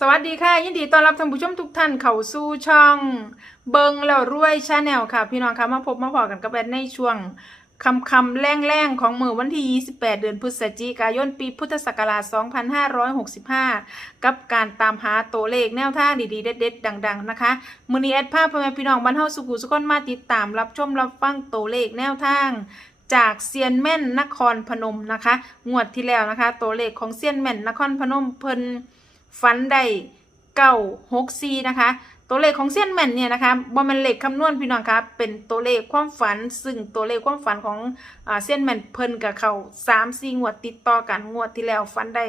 สวัสดีค่ะ ยินดีต้อนรับท่านผู้ชมทุกท่านเข้าสู่ช่องเบิงแล้วรวยชาแนลค่ะ พี่น้องคะมาพบมาพอกันกับแบนในช่วงคำคำแรงแรงของมือวันที่ 28 เดือนพฤศจิกายนปีพุทธศักราช 2565 กับการตามหาตัวเลขแนวทางดีๆ เด็ดๆ ดัง ๆ นะคะมือนี้แอดภาพพ่อแม่พี่น้องบรรเทาสุขุสุขนมาติดตามรับชมรับฟังตัวเลขแนวทางจากเซียนแม่นนครพนมนะคะ งวดที่แล้วนะคะ ตัวเลขของเซียนแม่นนครพนมเพิ่น ฟันได้เก้าหกซีนะคะ ตัวเลขของเซียนแม่นเนี่ยนะคะบ่แม่นเลขคำนวณพี่น้องคะเป็นตัวเลขความฝัน ซึ่งตัวเลขความฝันของอเซียนแม่นเพิ่นกับเขาสามสี่งวดติดต่อกันงวดที่แล้วฟันได้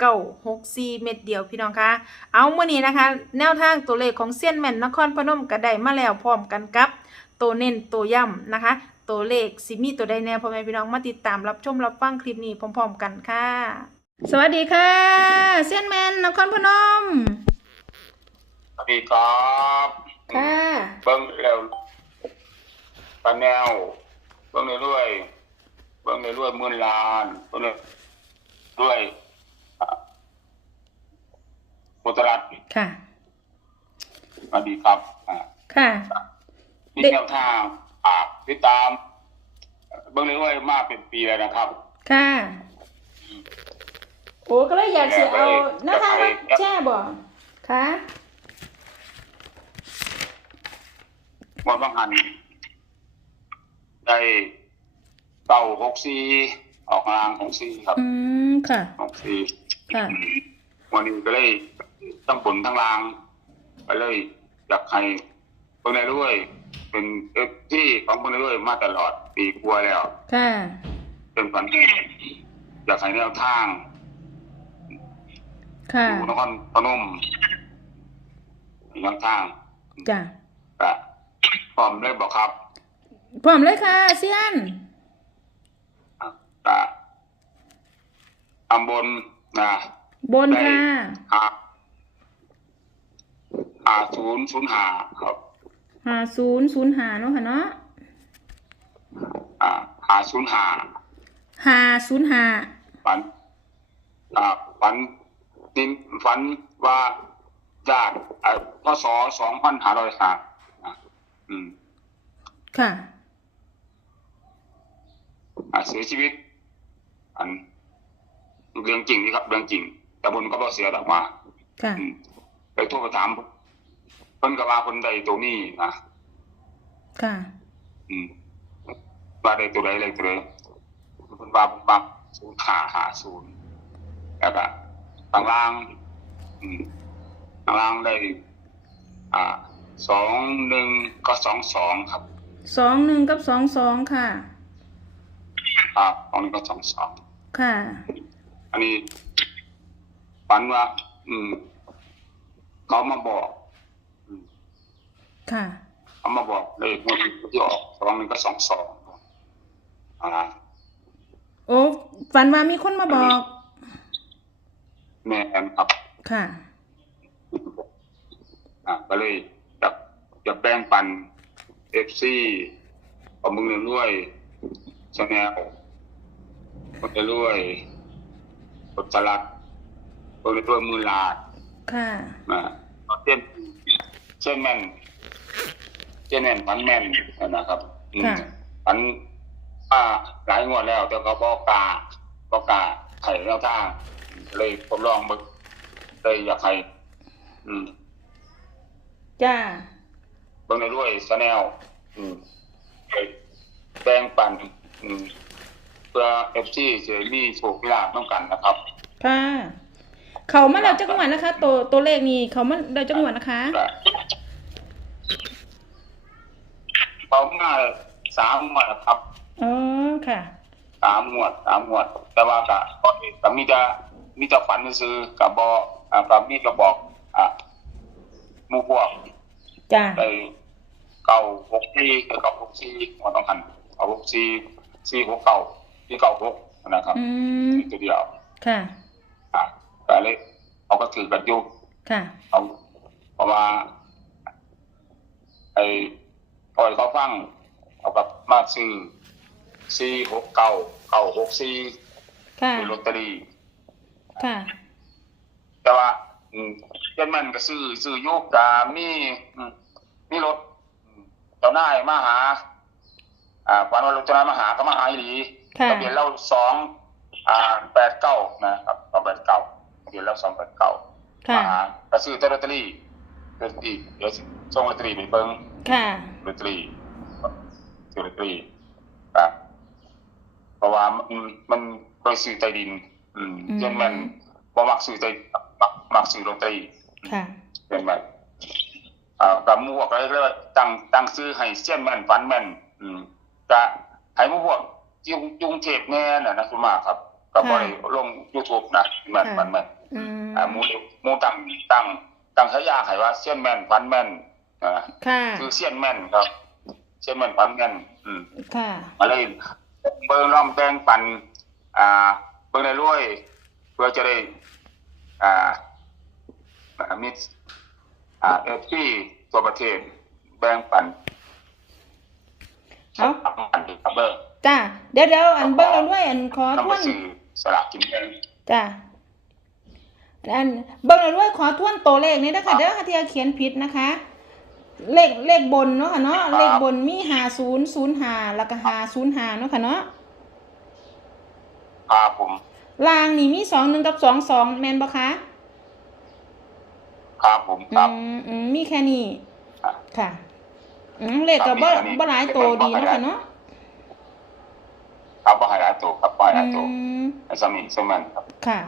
เก้าหกซีเม็ดเดียวพี่น้องคะเอาเมื่อนี้นะคะ แนวทางตัวเลขของเซียนแม่นนครพนมก็ได้มาแล้วพร้อมกันกับตัวเน้นตัวย่ำนะคะ ตัวเลขสิมีตัวใดแน่พ่อแม่พี่น้องมาติดตามรับชมรับฟังคลิปนี้พร้อม ๆ กันค่ะ สวัสดีค่ะ เซียนแมนนครพนม สวัสดีครับค่ะเบิ้งเร็วปาแนวเบิ้งเรื่อยๆเบิ้งเรื่อยๆหมื่นล้านเบิ้งเรื่อยด้วยอ่ามุตรัสค่ะสวัสดีครับอ่าค่ะมีเด็กแนวทางอ่าติดตาม เบิ้งเรื่อยๆมาเป็นปีแล้วนะครับ ค่ะ โอ้ก็เลยอยากสิเอาหน้าทางมาแช่บ่ค่ะหมดบางหันได้เก้าหกสี่ออกรางหกสี่ครับ อืมค่ะหกสี่ค่ะ วันนี้ก็เลยทั้งผลทั้งรางก็เลยอยากให้เพิ่งได้ด้วย เป็นเอฟที่ของเพิ่งได้ด้วยมาตลอดปีกลัวาแล้ว ค่ะ เป็นฝันอยากให้แนวทาง ค่ะอยู่นครพนมแนวทางจ้ะก็พร้อมเลยบอกครับ พร้อมเลยค่ะเซียนก็ตำบลนะบนค่ะหาหาศูนย์ศูนย์หาครับห้าศูนย์ศูนย์หาเนาะค่ะเนาะอ่าหาศูนย์หาห้าศูนย์หาฝันอ่าฝัน นิมฝันว่าญาติอ่าพศสองพันห้าร้อยห้าอืมค่ะอ่าเสียชีวิต อันเรื่องจริงนี่ครับเรื่องจริง แต่บนก็บ่เสียดอกมาค่ะอืมไปโทรไปถามเพิ่นก็ว่าเพิ่นได้ตัวนี้นะค่ะ อืมว่าได้ตัวใดเลยตัวใดเพิ่นว่าเพิ่นว่าศูนย์ห้าห้าศูนย์แล้วก็ ข้างล่างอืมข้างล่างได้ อ่าสองหนึ่งก็สองสองครับสองหนึ่งกับสองสองค่ะอ่าสองหนึ่งก็สองสองค่ะ อันนี้ฝันว่า อืมเขามาบอกอืมค่ะเขามาบอกเลขงวดที่ออกสองหนึ่งก็สองสองอ่าโอ้ฝันว่ามีคนมาบอก แม่แอมครับ ค่ะ อ่าก็เลยจะจะแบ่งปันเอฟซีเอามือด้วยชาแนลคนจะรวยกดสลัดคนจะรวยมือลาดค่ะนะเช่นเช่นแม่นเช่นแม่นฝันแม่นนะครับอืมค่ะฝันอ่าหลายงวดแล้ว แต่เขาบอกกล้าบอกกล้าไข่แล้วท่าง เลยผมลองมึกเลยอยากให้อืมจ้าเบิ่งได้ด้วยชาแนลอืมไปแบ่งปันอืมเพื่อเอฟซีจะมีโชคลาภต้องกันนะครับ ค่ะ เขามาแล้วจังหวัดนะคะ ตัวตัวเลขนี้เขามาแล้วจังหวัดนะคะก็เขามาสามงวดครับ อ๋อ ค่ะ สามงวดสามงวด แต่ว่าก็ก็ก็มีแต่ มีแต่ฝันซื้อๆกับบอ่ากับมีก็บอก อ่าหมู่พวกจ้าไปเก่าหกสี่กับเก่าหกสี่หัวต้องหันเอาหกสี่สี่หกเก่าที่เก่าหกนะครับอืมตัวเดียว ค่ะ อะก็เลยเขาก็ถือกันอยู่ค่ะเอาเพราะว่าไอ้ปล่อยเขาฟังเอากับมาซื้อสี่หกเก้าเก้าหกสี่ค่ะ เป็นลอตเตอรี่ ค่ะ แต่ว่า อืมเช่นมันก็ซื้อซื้อโยกกามีอืมมีรถอืมเจ้านายมาหา อ่าวันวันเจ้านายมาหาก็มาหาอีหลีค่ะ ทะเบียนเราสองอ่าแปดเก้านะครับสองแปดเก้าทะเบียนเราสองแปดเก้าค่ะ มาหาก็ซื้อตัวลอตเตอรี่ลอตเตอรี่เดี๋ยวสิส่งลอตเตอรี่ไปเบิ่งค่ะลอตเตอรี่ซื้อลอตเตอรี่อะเพราะว่ามันมันโดยซื้อใต้ดิน อืมอืมเช่นมันบ่มักซื้อใต้มักมักซื้อลอตเตอรี่ค่ะเช่นมันอ่ากับหมู่พวกก็เลยว่าตั้งตั้งซื้อให้เซียนแม่นฟันแม่น อืมก็ให้หมู่พวกที่กรุงเทพแน่น่ะนะสุมาครับก็บ่ได้ลง YouTube นะแม่นค่ะฟันแม่นอืมอ่าหมู่หมู่ตั้งตั้งตั้งฉายาให้ว่าเซียนแม่นฟันแม่นอ่าค่ะคือเซียนแม่นครับเซียนแม่นฟันแม่นอืมค่ะมาเลยเบิ่งล้อมแบ่งปัน อ่า เบิ่งได้รวยเพื่อจะได้ อ่าอ่ามีอ่าเอฟซีตัวประเทศ แบ่งปันเอาอันนี้ครับเบิ่งจ้าเดี๋ยวเดี๋ยวอันเบิ้งเราด้วยอันขอทนำไปวนซื้อสลากกินแบ่ง จ้าอันเบิ้งเราด้วยขอทวนตัวเลขนี้นะคะเดี๋ยวค่ะที่เขียนผิดนะคะ เลขเลขบนเนาะค่ะเนาะเลขบนมีหาศูนย์ศูนย์หาแล้วก็หาศูนย์หาเนาะค่ะเนาะ ครับผมล่างนี่มีสองหนึ่งกับสองสองแมนบ่คะครับผมอืครับมอืมมีแค่นี้อะค่ะอืมเลขก็บ่ครับมีแค่นี้บ่หลายตัวดีเนาะค่ะเนาะครับบ่ให้หลายตัวครับบ่ให้หลายตัวอืมไอ้สมิสมันครับค่ะ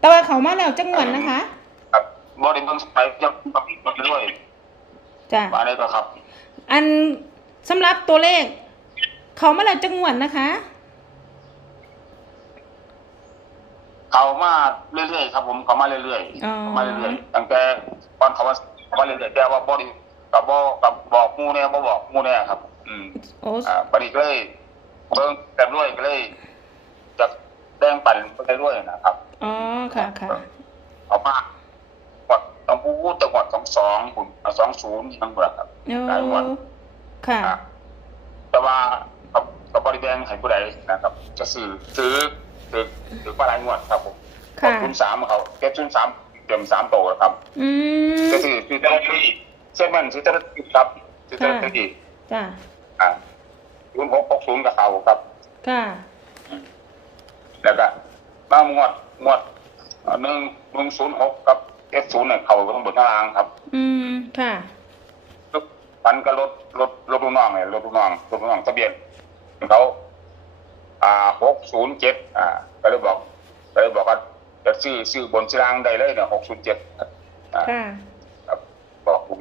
แต่ว่าเขามาแล้วจังหวัดนะคะ ครับบ่ได้เบิ่งไปจะบ่มีบ่ด้วยจ้ะมาได้ก็ครับ อันสำหรับตัวเลข เขามาแล้วจังหวัดนะคะ เขามาเรื่อยๆครับ ผมเขามาเรื่อยอ๋อๆเขามาเรื่อยๆตั้งแต่ตอนเขามาเขามาเรื่อยๆแต่ว่าบ่ได้กับบ่กับบอกหมู่แน่บ่บอกหมู่แน่ครับ อืม โอ้อ่าบัดนี้ก็เลยเบิ่งแต่รวยก็เลยจะแดงปั่นไปเรื่อยๆนะครับอ๋อค่ะค่ะเอามาหมดต้องพูดจังหวัดสองสองคุณสองศูนย์ทั้งหมดครับ โอ้หลายงวดค่ะ อ่าแต่ว่ากักับบริแบงให้ผู้ใดนะครับ จะซื้อซื้อ ซื้อซื้อปลายงวดครับผมค่ะทุนสามเขาเก็บทุนสามเต็มสามโตแล้วครับ อืม ก็คือซื้อแต่ละที่เส้นมันซื้อแต่ละที่ครับซื้อแต่ละที่จ้ะ อ่าศูนย์หกหกศูนย์กับเขาครับ ค่ะ แล้วก็มางวดงวดอ่าหนึ่งหนึ่งศูนย์หกกับเจ็ดศูนย์เนี่ยเขาทั้งหมดทั้งรางครับอืม ค่ะทุกพันก็รถรถรถลูกน้องเนี่ยรถลูกน้องรถลูกน้องทะเบียนเขาอ่า หกศูนย์เจ็ดอ่าก็เลยบอกก็เลยบอกว่าจะซื้อซื้อบนซื้อรางได้เลยเนี่ยหกศูนย์เจ็ดอ่าค่ะครับบอกคุณ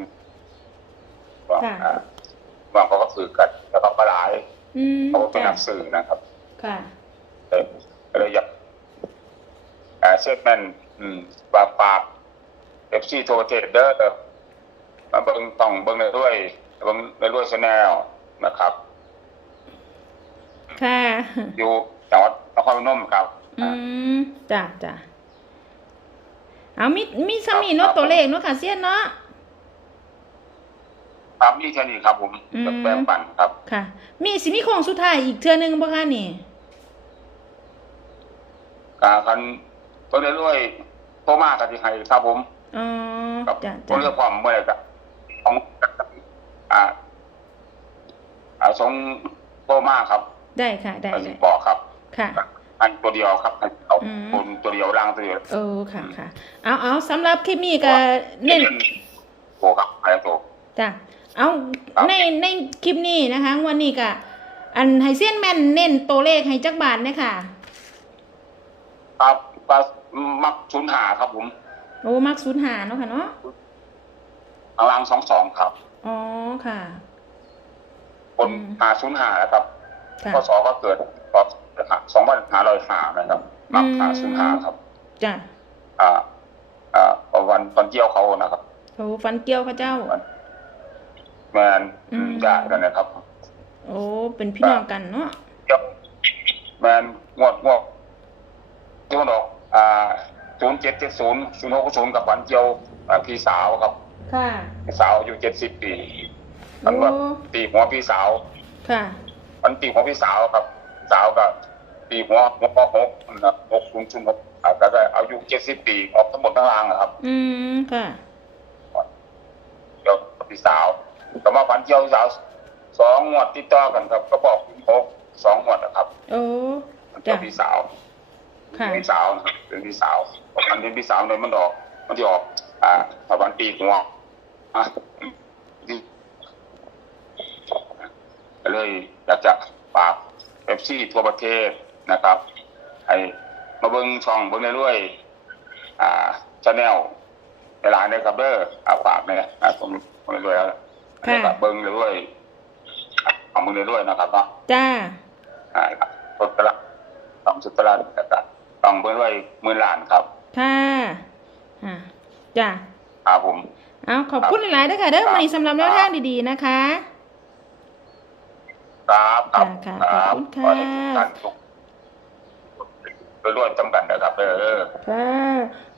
บอกค่ะ อ่าบอกเขาก็สื่อกันแล้วก็ปลายอืมเขาก็เป็นจ้ะนักสื่อนะครับค่ะเลยก็เลยอยากอ่าเซตแมนอืมปากปากเอฟซีโทรเทรดเดอร์มาเบิ้งต้องเบิ้งในด้วยเบิ้งในด้วยชแนลนะครับ ค่ะ อยู่จังหวัดนครพนมครับอืมจ้ะจ้ะเอามีมีสามีเนาะตัวเลขเนาะค่ะเซียนเนาะครับนี่แค่นี้ครับผมอืมแบ่งปันครับ ค่ะ มีสิมีโครงสุดท้ายอีกเทื่อหนึงบ่คะนี่การคันเบิ้งในด้วยโทรมากกันที่ให้ครับผมอ๋อครับจ้ะผจ้ะมเรียกความเมื่อไหร่ครับของอ่าอ่าสองโตมากครับ ได้ค่ะ ได้ไปได้บอกครับ ค่ะ อันตัวเดียวครับอันเอาอืมบนตัวเดียวล่างตัวเดียวโอ้ค่ะค่ะ เอาเอาสำหรับคลิปนี้ก็เน้นโอ้ครับอะไรตัวจ้ะเอาครับในในคลิปนี้นะคะ วันนี้ก็อันไฮเซียนแมนเน้นตัวเลขให้จักบาทเนี่ยค่ะครับก็มักศูนย์หาครับผม โอ้มักศูนย์หาเนาะค่ะเนาะทางล่างสองสองครับ อ๋อค่ะบนอืมหาศูนย์หานะครับค่ะ พศก็เกิดพศสองพันหาร้อยหานะครับมักหาศูนย์หาครับจ้ะอ่าอ่าวันวันเกี่ยวเขานะครับโอ้ฟันเกี้ยวพระเจ้าแมนอืมญาติกันนะครับ โอ้เป็นพี่น้องกันเนาะเกี่ยวแมนงวดงวดที่มันออกอ่าศูนย์เจ็ดเจ็ดศูนย์ศูนย์หกศูนย์กับวันเกี่ยวอ่าพี่สาวครับ ค่ะพี่สาวอายู่เจ็ดสิบปีมันว่าโอ้ตีหัวพี่สาว ค่ะ มันตีหัวพี่สาวครับ สาวก็ปีหัวหัวปหกนะครับหกศูนย์ศูนย์หกอ่าก็ได้อายุเจ็ดสิบปีออกทั้งหมดทั้งรางนะครับ อืมค่ะเกี่ยวกับพี่สาวแต่มาพันเกี่ยวพี่สาวสองงวดติดต่อกันครับ ก็บอกหกสองงวดนะครับ โอ้เกี่ยวจ้ะพี่สาวค่ะพี่สาวนะครับเป็นพี่สาวประมาณนี้พี่สาวเลยมันออก มันจะออก อ่าประมาณปีหัวอะนี่ก็เลยอยากจะฝากเอฟ ซีทั่วประเทศนะครับให้มาเบิ้งช่องเบิ้งเรื่อยๆอ่าชาแนลเวลาเนี่ยครับเด้ออาฝากเนี่ยอ่าผมผมเรื่อยๆแล้วค่ะนะครับเบิ้งเรื่อยๆอะเอามือเรื่อยๆนะครับเนาะจ้าอ่าสุดตลาดต้องสุดตลาดนะครับต้องเบิ้งไว้หมื่นล้านครับค่ะอ่าจ้าครับผมเอาขอบคุณหลายๆด้วยค่ะเด้อครับวันนี้สำหรับแนวทางดีๆนะคะ ครับครับค่ะคขอบรับคุณค่ะ ขอให้ทุกท่านทุกรวยๆจำกันนะครับเด้อค่ะ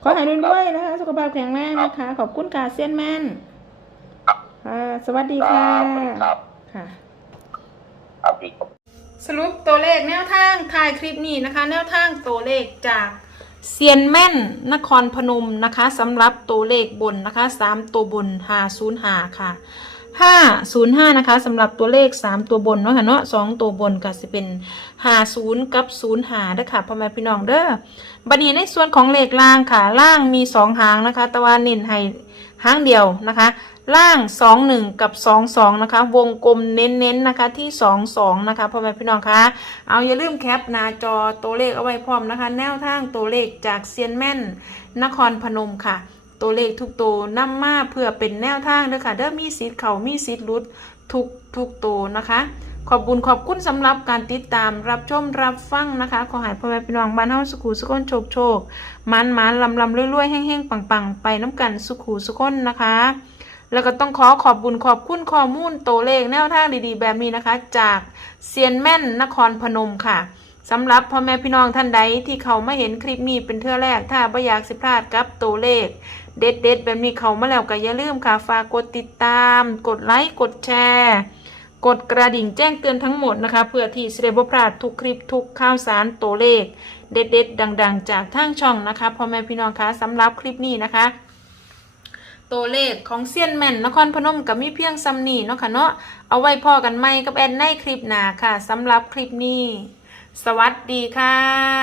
ขอให้รวยๆนะคะ สุขภาพแข็งแรงนะคะ ขอบคุณค่ะเซียนแมนครับ ค่ะสวัสดีคค่ะรับครับค่ะ ครับพี่ครับสรุปตัวเลขแนวทางถ่ายคลิปนี้นะคะ แนวทางตัวเลขจากเซียนแม่นนครพนมนะคะสำหรับตัวเลขบนนะคะสามตัวบนหาศูนย์หาค่ะ ห้าศูนย์ห้านะคะสำหรับตัวเลขสามตัวบนเนาะค่ะเนาะสองตัวบนก็จะเป็นหาศูนย์กับศูนย์หาเด้อค่ะพ่อแม่พี่น้องเด้อบัดนี้ในส่วนของเลขล่างค่ะ ล่างมีสองหางนะคะ แตะวันนินให้หางเดียวนะคะ ล่าง2 1กับ2 2นะคะ วงกลมเน้นๆนะคะที่2 2นะคะพ่อแม่พี่น้องคะเอาอย่าลืมแคปหน้าจอตัวเลขเอาไว้พร้อมนะคะ แนวทางตัวเลขจากเซียนแม่นนครพนมค่ะ ตัวเลขทุกตัวนำมาเพื่อเป็นแนวทางเด้อค่ะเด้อมีสิทธิ์เขามีสิทธิ์รุดทุกทุกตัวนะคะ ขอบคุญขอบคุณสำหรับการติดตามรับชมรับฟังนะคะ ขอให้พ่อแม่พี่น้องบ้านเฮาสุขุสุขนโชคโชคมันมันลำลำรวยๆแห้งๆปังๆ ไปน้ำกันสุขุสุขนนะคะ แล้วก็ต้องขอขอบบุญขอบคุณข้อมูลตัวเลขแนวทางดีๆ แบบนี้นะคะ จากเซียนแม่นนครพนมค่ะสำหรับพ่อแม่พี่น้องท่านใดที่เขาไม่เห็นคลิปนี้เป็นเทื่อแรก ถ้าไม่อยากสิพลาดกับตัวเลข เด็ดๆแบบนี้เขามาแล้วก็อย่าลืมค่ะฝากกดติดตาม กดไลค์กดแชร์ กดกระดิ่งแจ้งเตือนทั้งหมดนะคะเพื่อที่จะได้บ่พลาดทุกคลิปทุกข่าวสารตัวเลข เด็ดๆดัง ๆ จากทางช่องนะคะพ่อแม่พี่น้องคะสำหรับคลิปนี้นะคะ ตัวเลขของเซียนแม่นนครพนมกับมีเพียงซัมนี่เนาะค่ะเนาะเอาไว้พอกันไหมกับแอนในคลิปหนาค่ะสำหรับคลิปนี้ สวัสดีค่ะ